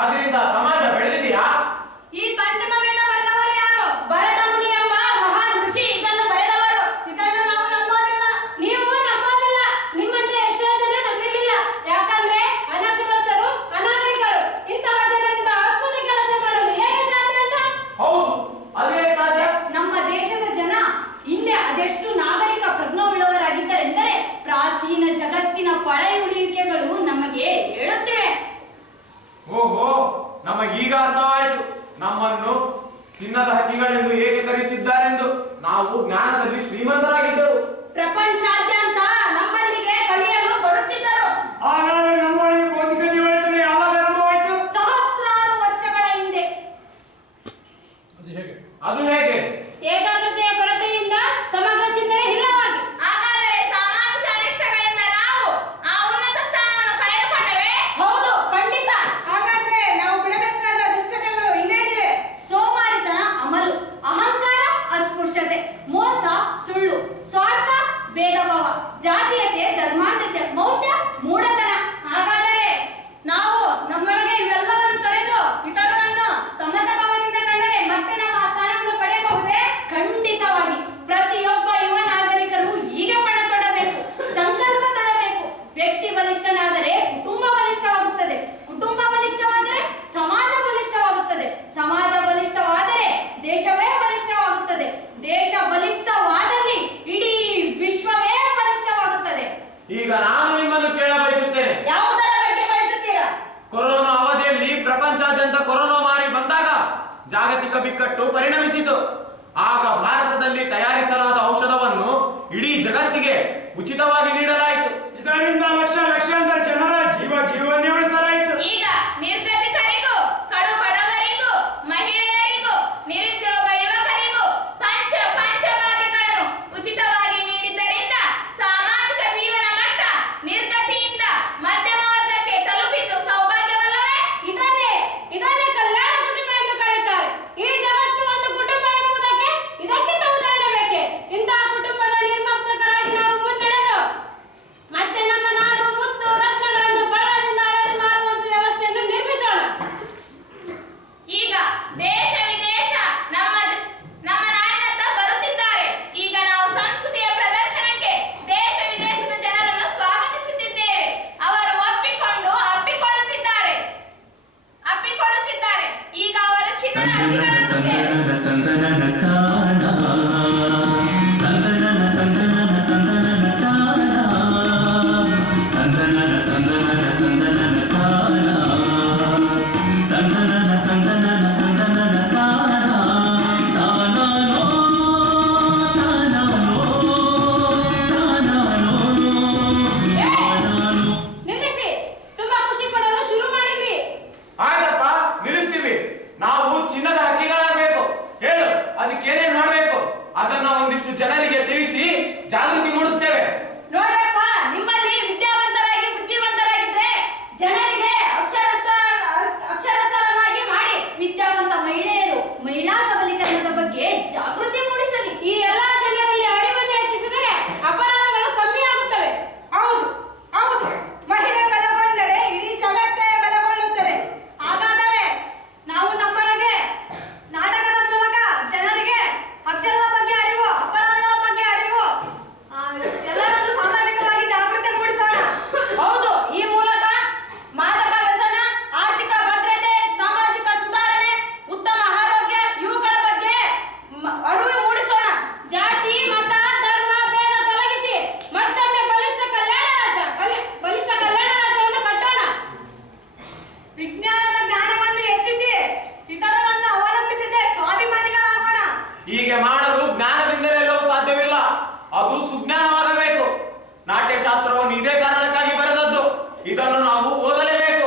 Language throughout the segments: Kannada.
ಅದರಿಂದ ಸಮಾಜ ಬೆಳೆದಿದೆಯಾ? ಈ ಪಂಚಮ ವೇದ ಬರೆದವರು ಯಾರು? ಭರತ ಮುನಿ ಎಂಬ ಮಹಾನ್ ಋಷಿ ಇದನ್ನು ಬರೆದವರು. ಇದನ್ನು ನಾವು ನಂಬೋದಿಲ್ಲ. ನೀವು ನಂಬೋದಿಲ್ಲ. ನಿಮ್ಮಂತೆ ಎಷ್ಟೋ ಜನ ನಂಬಿರಲಿಲ್ಲ. ಯಾಕಂದ್ರೆ ಅನಕ್ಷರಸ್ಥರು, ಅನಾಗರಿಕರು ಇಂತಹ ಜನರಿಂದ ಅದ್ಭುತ ಕೆಲಸ ಮಾಡಲು ಹೇಗೆ ಸಾಧ್ಯ ಅಂತ. ಹೌದು, ಅದೇ ಸಾಧ್ಯ. ನಮ್ಮ ದೇಶದ ಜನ ಹಿಂದೆ ಅದೆಷ್ಟು ನಾಗರಿಕ ಪ್ರಜ್ಞೆಯುಳ್ಳವರಾಗಿದ್ದರೆಂದರೆ ಪ್ರಾಚೀನ ಜಗತ್ತಿನ ಪಳೆಯುಳಿಕೆಗಳು ನಮಗೆ ಹೇಳುತ್ತಿವೆ. ಓಹೋ, ನಮಗೀಗ ಅರ್ಥವಾಯಿತು ನಮ್ಮನ್ನು ಚಿನ್ನದ ಹಕ್ಕಿಗಳೆಂದು ಏಕೆ ಕರೆಯುತ್ತಿದ್ದಾರೆಂದು. ನಾವು ಜ್ಞಾನದಲ್ಲಿ ಶ್ರೀಮಂತರಾಗಿದ್ದೆವು. ಪ್ರಪಂಚಾದ್ಯಂತ ನಮ್ಮಲ್ಲಿಗೆ ಕಲಿಯಲು ಬರುತ್ತಿದ್ದರು. ಹಾಗಾದರೆ ನಮ್ಮೊಳಗೆ ಭೌತಿಕ ನಿವರ್ತನೆ ಯಾವಾಗ ಆರಂಭವಾಯಿತು? ಸಹಸ್ರಾರು ವರ್ಷಗಳ ಹಿಂದೆ. ಅದು ಹೇಗೆ? ಏಕಾಗ್ರತೆಯ ಕೊರತೆಯಿಂದ ಸಮಗ್ರ ಚಿಂತನೆ ಇಲ್ಲವಾಗಿ. ಹಾಗಾದರೆ ಸಾಮಾಜಿಕ ಅನಿಷ್ಟಗಳಿಂದ ನಾವು ಆ ಉನ್ನತ ಸ್ಥಾನವನ್ನು ಕಳೆದುಕೊಂಡವೇ? ಹೌದು, ಖಂಡಿತ. ಹಾಗಾದ್ರೆ ನಾವು ಬಿಡಬೇಕಾದ ದುಶ್ಚಟಗಳು ಇನ್ನೇನಿವೆ? ಸೋಮಾರಿತನ, ಅಮಲು, ಅಹಂಕಾರ, ಅಸ್ಪೃಶ್ಯತೆ, ಮೋಸ, ಸುಳ್ಳು, ಸ್ವಾರ್ಥ, ಭೇದ ಭಾವ, ಜಾತೀಯತೆ, ಧರ್ಮಾಂಧತೆ, ಮೌಢ್ಯ, ಮೂಢತನ. ಹಾಗಾದರೆ ನಾವು ನಮ್ಮೊಳಗೆ ಇವೆಲ್ಲವನ್ನು ತೊರೆದು ಇತರರನ್ನು ಸಮತಭಾವದಿಂದ ಕಂಡರೆ ಮತ್ತೆ ನಾವು ಆ ಸ್ಥಾನವನ್ನು ಪಡೆಯಬಹುದೇ? ಖಂಡಿತವಾಗಿ ಪ್ರತಿಯೊಬ್ಬ ಯುವ ನಾಗರಿಕರು ಹೀಗೆ ಪಣ ತೊಡಬೇಕು, ಸಂಕಲ್ಪ ತೊಡಬೇಕು. ವ್ಯಕ್ತಿ ಬಲಿಷ್ಠನಾದರೆ ಕುಟುಂಬ ಬಲಿಷ್ಠವಾಗುತ್ತದೆ, ಕುಟುಂಬ ಬಲಿಷ್ಠವಾದರೆ ಸಮಾಜ ಬಲಿಷ್ಠವಾಗುತ್ತದೆ, ಸಮಾಜ ಬಲಿಷ್ಠವಾದರೆ ದೇಶವೇ ಬಲಿಷ್ಠವಾಗುತ್ತದೆ, ದೇಶ ಬಲಿಷ್ಠವಾದಲ್ಲಿ ಇಡೀ ವಿಶ್ವವೇ ಬಲಿಷ್ಠವಾಗುತ್ತದೆ. ಈಗ ನಾನು ನಿಮ್ಮನ್ನು ಕೇಳ ಬಯಸುತ್ತೇನೆ. ಯಾವುದರ ಬಗ್ಗೆ ಬಯಸುತ್ತೀರಾ? ಕೊರೋನಾ ಅವಧಿಯಲ್ಲಿ ಪ್ರಪಂಚಾದ್ಯಂತ ಕೊರೋನಾ ಮಾರಿ ಬಂದಾಗ ಜಾಗತಿಕ ಬಿಕ್ಕಟ್ಟು ಪರಿಣಮಿಸಿತು. ಆಗ ಭಾರತದಲ್ಲಿ ತಯಾರಿಸಲಾದ ಔಷಧವನ್ನು ಇಡೀ ಜಗತ್ತಿಗೆ ಉಚಿತವಾಗಿ ನೀಡಲಾಯಿತು. ಇದರಿಂದ ಲಕ್ಷಾಂತರ ಜನರ ಜೀವನ್ನೇ ಉಳಿಸಲಾಯಿತು. ಈಗ ನಿರ್ಗತಿಕರಿಗೂ, ಕಡು ಬಡವರಿಗೂ, ಮಹಿಳೆಯರಿಗೂ, ನಿರುದ್ಯೋಗ ಯುವಕರಿಗೂ ಪಂಚಭಾಗ್ಯಗಳನ್ನು ಉಚಿತವಾಗಿ ನೀಡಿದ್ದರಿಂದ ಸಾಮಾಜಿಕ ಜೀವನ ಮಟ್ಟ ನಿರ್ಗತಿಯಿಂದ ಮಧ್ಯಮ ವರ್ಗಕ್ಕೆ ತಲುಪಿದ್ದು ಸೌಭಾಗ್ಯವಲ್ಲವೇ? ಇದನ್ನೇ ಕಲ್ಯಾಣ ಕುಟುಂಬ ಎಂದು ಕರೆಯುತ್ತಾರೆ. ಈ ಜಗತ್ತು ಒಂದು ಕುಟುಂಬ ಎಂಬುದಕ್ಕೆ ಇದಕ್ಕಿಂತ ಉದಾಹರಣೆ ಬೇಕೆ? ಇಂತಹ ಕುಟುಂಬದ ನಿರ್ಮಾಪಕರಾಗಿ ನಾವು ಮುನ್ನಡೆದು ಮತ್ತೆ ನಮ್ಮ ನಾಡು ಮುತ್ತು ರತ್ನಗಳನ್ನು ಬಳ್ಳದಿಂದ ಅಳೆದು ಮಾರುವಂತ ವ್ಯವಸ್ಥೆಯನ್ನು ನಿರ್ಮಿಸೋಣ. ಈಗ ದೇಶ ವಿದೇಶ ನಮ್ಮ ನಾಡಿನತ್ತ ಬರುತ್ತಿದ್ದಾರೆ. ಈಗ ನಾವು ಸಂಸ್ಕೃತಿಯ ಪ್ರದರ್ಶನಕ್ಕೆ ದೇಶ ವಿದೇಶದ ಜನರನ್ನು ಸ್ವಾಗತಿಸುತ್ತಿದ್ದೇವೆ. ಅವರು ಅಪ್ಪಿಕೊಳ್ಳುತ್ತಿದ್ದಾರೆ. ಈಗ ಅವರು ಚಿನ್ನದ ಹಕ್ಕಿಗಳಾಗುತ್ತೇವೆ. ನಿಲ್ಲಿಸಿ, ತುಂಬಾ ಖುಷಿ ಪಡಲು ಶುರು ಮಾಡಿದ್ರಿ. ಆಯ್ತಪ್ಪ, ನಿಲ್ಲಿಸ್ತೀವಿ. ನಾವು ಚಿನ್ನದ ಹಕ್ಕಿಗಳಾಗಬೇಕು. ಹೇಳು, ಅದಕ್ಕೇನೇನ್ ಮಾಡಬೇಕು? ಅದನ್ನ ಒಂದಿಷ್ಟು ಜನರಿಗೆ ತಿಳಿಸಿ ಜಾಗೃತಿ ಮೂಡಿಸ್ತೇವೆ. ನೋಡ್ರಪ್ಪ, ನಿಮ್ಮಲ್ಲಿ ವಿದ್ಯಾವಂತರಾಗಿ ಬುದ್ಧಿವಂತರಾಗಿದ್ರೆ ಜನರಿಗೆ ಅಕ್ಷರಸ್ಥರನ್ನಾಗಿ ಮಾಡಿ. ವಿದ್ಯಾವಂತ ಮಹಿಳೆಯರು ಮಹಿಳಾ ಸಬಲೀಕರಣದ ಬಗ್ಗೆ ಜಾಗೃತಿ ಮೂಡಿಸಲಿ. ಈ ಎಲ್ಲಾ ಜನರಲ್ಲಿ ಅರಿವನ್ನು ಹೆಚ್ಚಿಸಿದರೆ ಅಪರಾಧಗಳು ಕಮ್ಮಿ ಆಗುತ್ತವೆ. ಹೌದು, ಮಹಿಳೆ ಬಲಗೊಂಡರೆ ಇಡೀ ಜಗತ್ತೇ ಬಲಗೊಳ್ಳುತ್ತದೆ. ಹಾಗಾದರೆ ನಾವು ನಮ್ಮೊಳಗೆ ನಾಟಕದ ಮೂಲಕ ಜನರಿಗೆ ಅಕ್ಷರದ ಬಗ್ಗೆ ಅರಿವು, ಅಪರಾಧಗಳ ಬಗ್ಗೆ ಅರಿವು, ಎಲ್ಲರನ್ನು ಸಾಮಾಜಿಕವಾಗಿ ಜಾಗೃತಿ ಮೂಡಿಸೋಣ. ಹೌದು, ಈ ಮೂಲಕ ಮಾದಕ ವ್ಯಸನ, ಆರ್ಥಿಕ ಭದ್ರತೆ, ಸಾಮಾಜಿಕ ಸುಧಾರಣೆ, ಉತ್ತಮ ಆರೋಗ್ಯ ಇವುಗಳ ಬಗ್ಗೆ ಅರಿವು ಮೂಡಿಸೋಣ. ಜಾತಿ, ಮತ, ಧರ್ಮ ಭೇದ ತೊಲಗಿಸಿ ಮತ್ತೊಮ್ಮೆ ಬಲಿಷ್ಠ ಕಲ್ಯಾಣ ರಾಜ್ಯವನ್ನು ಕಟ್ಟೋಣ. ವಿಜ್ಞಾನದ ಜ್ಞಾನವನ್ನು ಹೆಚ್ಚಿಸಿ ಇತರರನ್ನು ಅವಲಂಬಿಸದೆ ಸ್ವಾಭಿಮಾನಿಗಳಾಗೋಣ. ಹೀಗೆ ಮಾಡಲು ಜ್ಞಾನದಿಂದಲೇ ಎಲ್ಲವೂ ಸಾಧ್ಯವಿಲ್ಲ, ಅದು ಸುಜ್ಞಾನವಾಗಬೇಕು. ನಾಟ್ಯಶಾಸ್ತ್ರವನ್ನು ಇದೇ ಕಾರಣಕ್ಕಾಗಿ ಬರೆದದ್ದು. ಇದನ್ನು ನಾವು ಓದಲೇಬೇಕು.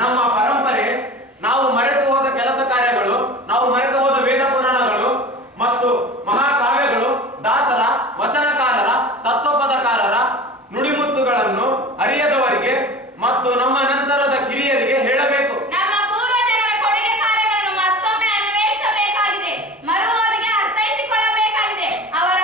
ನಮ್ಮ ಪರಂಪರೆ, ನಾವು ಮರೆತು ಹೋದ ಕೆಲಸ ಕಾರ್ಯಗಳು, ನಾವು ಮರೆತು ಹೋದ ವೇದ ಪುರಾಣಗಳು ಮತ್ತು ಮಹಾಕಾವ್ಯಗಳು, ದಾಸರ, ವಚನಕಾರರ, ತತ್ವಪದಕಾರರ ನುಡಿಮುತ್ತುಗಳನ್ನು ಅರಿಯದವರಿಗೆ ಮತ್ತು ನಮ್ಮ ನಂತರದ ಕಿರಿಯರಿಗೆ ಹೇಳಬೇಕು. ನಮ್ಮ ಪೂರ್ವಜರ ಕೊಡುಗೆ ಕಾರ್ಯಗಳನ್ನು ಮತ್ತೊಮ್ಮೆ ಅನ್ವೇಷಿಸಬೇಕಾಗಿದೆ, ಮರು ಓದಿಗೆ ಅರ್ಥೈಸಿಕೊಳ್ಳಬೇಕಾಗಿದೆ. ಅವರ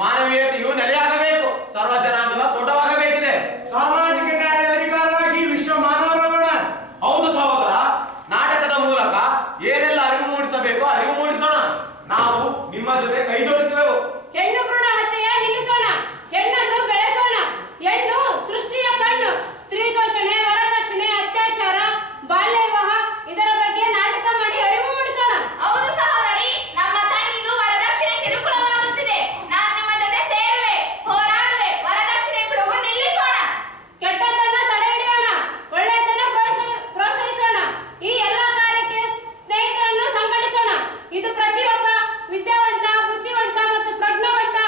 ಮಾನವೀಯತೆಯು ನೆಲೆಯಾಗಬೇಕು, ಸರ್ವ ಜನಾಂಗದ ತೋಟವಾಗಬೇಕಿದೆ. ಸಾಮಾಜಿಕ ನ್ಯಾಯದ ಅಧಿಕಾರವಾಗಿ ವಿಶ್ವ ಮಾನವರಾಗೋಣ. ಹೌದು ಸಹೋದರ, ನಾಟಕದ ಮೂಲಕ ಏನೆಲ್ಲ ಅರಿವು ಮೂಡಿಸಬೇಕು ಅರಿವು ಮೂಡಿಸೋಣ. ನಾವು ನಿಮ್ಮ ಜೊತೆ ಕೈ ಜೋಡಿಸುವೆವು. ಹೆಣ್ಣು ಭ್ರೂಣ ಹತ್ಯೆಯ ನಿಲ್ಲಿಸೋಣ, ಹೆಣ್ಣನ್ನು ಬೆಳೆಸೋಣ. ಹೆಣ್ಣು ಸೃಷ್ಟಿಯ ಕಣ್ಣು. ಸ್ತ್ರೀ ಶೋಷಣೆ, ವರದಕ್ಷಿಣೆ, ಅತ್ಯಾಚಾರ, ಬಾಲ್ಯ ವಿವಾಹ ಇದರ ಬಗ್ಗೆ ನಾಟಕ ಮಾಡಿ ಅರಿವು ಮೂಡಿಸೋಣ. ಹೌದು ಸಹೋದರಿ, ನಮ್ಮ ತಂಗಿಗೂ ವರದಕ್ಷಿಣೆ ಕಿರುಕುಳವಾಗುತ್ತಿದೆ. ನಾನು ನಿಮ್ಮ ಜೊತೆ ಸೇರುವೆ, ಹೋರಾಡುವೆ. ವರದಕ್ಷಿಣೆ ಬಿಡುವು ನಿಲ್ಲಿಸೋಣ. ಕೆಟ್ಟದ್ದನ್ನ ತಡೆ ಹಿಡಿಯೋಣ, ಒಳ್ಳೆಯದನ್ನು ಪ್ರೋತ್ಸಾಹಿಸೋಣ. ಈ ಎಲ್ಲ ಕಾರ್ಯಕ್ಕೆ ಸ್ನೇಹಿತರನ್ನು ಸಂಘಟಿಸೋಣ. ಇದು ಪ್ರತಿಯೊಬ್ಬ ವಿದ್ಯಾವಂತ, ಬುದ್ಧಿವಂತ ಮತ್ತು ಪ್ರಜ್ಞಾವಂತ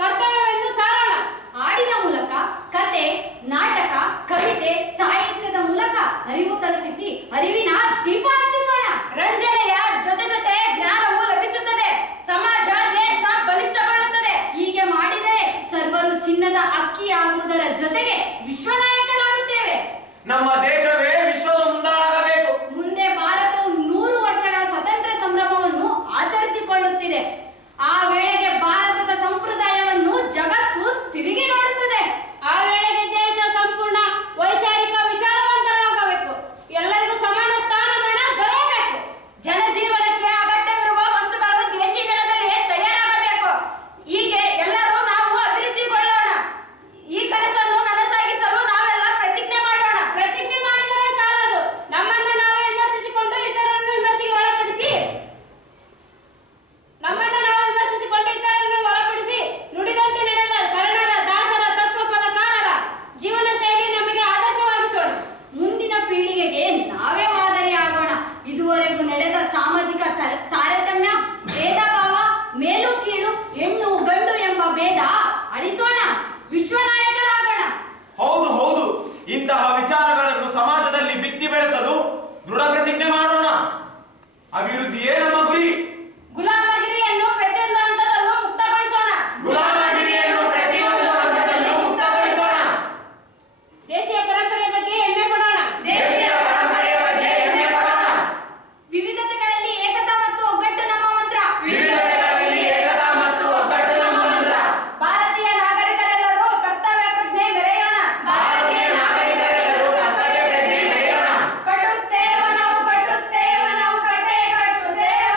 ಕರ್ತವ್ಯವೆಂದು ಸಾರೋಣ. ಹಾಡಿನ ಮೂಲಕ, ಕತೆ, ನಾಟಕ, ಕವಿತೆ, ಸಾಹಿತ್ಯದ ಮೂಲಕ ಅರಿವು ತಲುಪಿಸಿ ಅರಿವಿನ ದೀಪ ಹಚ್ಚಿಸೋಣ. ರಂಜನೆಯ ಜೊತೆ ಜೊತೆ ಜ್ಞಾನವು ಲಭಿಸುತ್ತದೆ, ಸಮಾಜ ದೇಶ ಬಲಿಷ್ಠಗೊಳ್ಳುತ್ತದೆ. ಹೀಗೆ ಮಾಡಿದರೆ ಸರ್ವರು ಚಿನ್ನದ ಅಕ್ಕಿಯಾಗುವುದರ ಜೊತೆಗೆ ವಿಶ್ವನಾಯಕರಾಗುತ್ತೇವೆ. ನಮ್ಮ ದೇಶವೇ ವಿಶ್ವದ ಮುಂದಾಳಾಗಬೇಕು. ಮುಂದೆ ಭಾರತವು 100 ವರ್ಷಗಳ ಸ್ವತಂತ್ರ ಸಂಭ್ರಮವನ್ನು ಆಚರಿಸಿಕೊಳ್ಳುತ್ತಿದೆ. ಆ ವೇಳೆಗೆ ಭಾರತದ ಸಂಪ್ರದಾಯವನ್ನು ಜಗತ್ತು ತಿರುಗಿ ನೋಡುತ್ತದೆ. ಆ ವೇಳೆಗೆ ದೇಶ ಸಂಪೂರ್ಣ ವೈಚಾರಿಕ ವಿಚಾರವಂತರಾಗಬೇಕು. ಎಲ್ಲರಿಗೂ ಸಮಾನ ಸ್ಥಾನಮಾನ ದೊರೆಯಬೇಕು. ಜನಜೀವನಕ್ಕೆ ಅಗತ್ಯವಿರುವ ವಸ್ತುಗಳು ದೇಶಿ ನೆಲದಲ್ಲಿಯೇ ತಯಾರಾಗಬೇಕು. ಹೀಗೆ ಎಲ್ಲರೂ ನಾವು ಅಭಿವೃದ್ಧಿಗೊಳ್ಳೋಣ. ಈ ಕನಸನ್ನು ನನಸಾಗಿಸಲು ನಾವೆಲ್ಲ ಪ್ರತಿಜ್ಞೆ ಮಾಡೋಣ. ಪ್ರತಿಜ್ಞೆ ಮಾಡಿದರೆ ಸಾಲದು, ನಮ್ಮನ್ನು ನಾವೇ ವಿಮರ್ಶಿಸಿಕೊಂಡು ಇತರರನ್ನು ವಿಮರ್ಶೆಗೆ ಒಳಪಡಿಸಿ ನುಡಿದಂತೆ ನಡೆದ ಶರಣರ, ದಾಸರ, ತತ್ವಪದಕಾರರ ಜೀವನ ಶೈಲಿ ನಮಗೆ ಆದರ್ಶವಾಗಿಸೋಣ. ಮುಂದಿನ ಪೀಳಿಗೆಗೆ ನಾವೇ ಮಾದರಿಯಾಗೋಣ. ಇದುವರೆಗೂ ನಡೆದ ಸಾಮಾಜಿಕ ತಾರತಮ್ಯ, ಭೇದ ಭಾವ, ಮೇಲು ಕೀಳು, ಹೆಣ್ಣು ಗಂಡು ಎಂಬ ಭೇದ ಅಳಿಸೋಣ. ವಿಶ್ವನಾಯಕರಾಗೋಣ. ಹೌದು ಹೌದು, ಇಂತಹ ವಿಚಾರಗಳನ್ನು ಸಮಾಜದಲ್ಲಿ ಬಿತ್ತಿ ಬೆಳೆಸಲು ದೃಢ ಪ್ರತಿಜ್ಞೆ ಮಾಡೋಣ. ಅಭಿವೃದ್ಧಿಯೇ ನಮ್ಮ ಗುರಿ. ಗುಲಾಮಗಿರಿಯನ್ನು ಪ್ರತಿಯೊಂದು ಹಂತದಲ್ಲೂ ಮುಕ್ತಗೊಳಿಸೋಣ. ಗುಲಾಮಗಿರಿಯನ್ನು ಪ್ರತಿಯೊಂದು ಹಂತದಲ್ಲೂ ಮುಕ್ತಗೊಳಿಸೋಣ. ದೇಶೀಯ ಪರಂಪರೆ ಬಗ್ಗೆ ಹೆಮ್ಮೆ ಪಡೋಣ. ದೇಶೀಯ ಪರಂಪರೆಯ ಬಗ್ಗೆ ಹೆಮ್ಮೆ ಪಡೋಣ. ವಿವಿಧತೆಗಳಲ್ಲಿ ಏಕತಾ ಮತ್ತು ಒಗ್ಗಟ್ಟು ನಮ್ಮ ಮಂತ್ರ. ವಿವಿಧತೆಗಳಲ್ಲಿ ಏಕತಾ ಮತ್ತು ಒಗ್ಗಟ್ಟು ನಮ್ಮ ಮಂತ್ರ. ಭಾರತೀಯ ನಾಗರಿಕರೆಲ್ಲರೂ ಕರ್ತವ್ಯ ಪ್ರಜ್ಞೆ ಮೆರೆಯೋಣ. ಭಾರತೀಯ ನಾಗರಿಕರೆಲ್ಲರೂ ಕರ್ತವ್ಯ ಪ್ರಜ್ಞೆ ಮೆರೆಯೋಣ. ಕಟ್ಟುತ್ತೇವ ನಾವು ಕಟ್ಟೆ ಕಟ್ಟುತ್ತೇವ.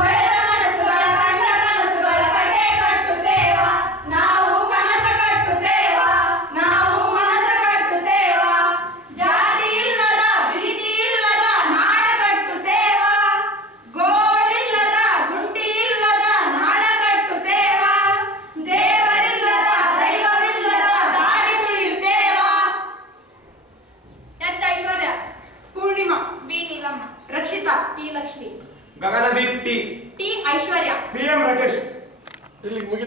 ಒಡೆದ ಮನಸ್ಸುಗಳ ಕಂಡ ಕನಸುಗಳ ಕಡೆ ಕಟ್ಟುತ್ತೇವ. ನಾವು ಮನಸ ಕಟ್ಟುತ್ತೇವ. ಜಾತಿ ಇಲ್ಲದ, ಭೀತಿ ಇಲ್ಲದ ನಾಡ ಕಟ್ಟುತ್ತೇವ. ಗೋಳಿಲ್ಲದ, ಗುಂಡಿ ಇಲ್ಲದ ನಾಡ ಕಟ್ಟುತ್ತೇವ. ದೇವರಿಲ್ಲದ, ದೈವವಿಲ್ಲದ ದಾರಿ ತುಳಿಯುತ್ತೇವ. H Aishwarya, Poornima, B Neelamma, Rakshita, T Lakshmi, Gagandeep T. T Aishwarya. PM Rakesh. ಇಲ್ಲಿ ಮುಗಿ